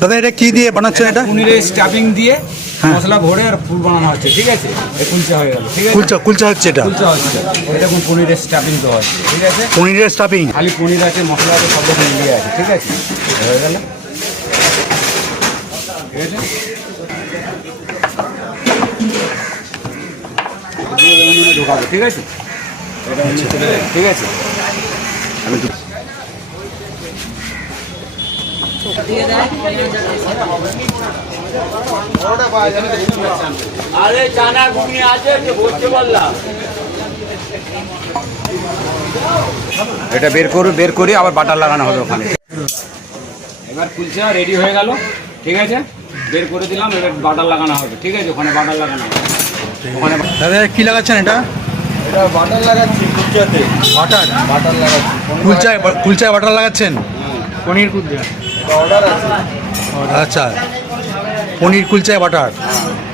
দাদা এটা কি দিয়ে বানাচ্ছেন? এটা পনিরের স্টাফিং দিয়ে হ্যাঁ। মশলা ভরে আর ফুল বানানো হচ্ছে, ঠিক আছে? এই কুলচা হয়ে গেল, ঠিক আছে? কুলচা হচ্ছে এটা। কুলচা হচ্ছে, এটা দেখুন পনিরের স্টাফিং তো হচ্ছে, ঠিক আছে? পনিরের স্টাফিং। খালি পনির আছে, মশলা আছে, সব রকম মিলিয়ে আছে, ঠিক আছে? হয়ে গেল, ঠিক আছে? ঢোকাবো, ঠিক আছে? এটা ঠিক আছে? আমি আরে জানা ঘুমিয়ে আছে বলতে বললাম। এটা বের করি আবার বাটার লাগানো হবে ওখানে। এবার কুলচা রেডি হয়ে গেল, ঠিক আছে? বের করে দিলাম, এবার বাটার লাগানো হবে, ঠিক আছে? ওখানে বাটার লাগানো হবে। ওখানে দাদা কি লাগাচ্ছেন এটা? এটা বাটার লাগাচ্ছি কুলচাতে। বাটার লাগাচ্ছি কুলচায় বাটার লাগাচ্ছেন? পনির কুলচা অর্ডার আছে। আচ্ছা, পনির কুলচায় বাটার। হ্যাঁ।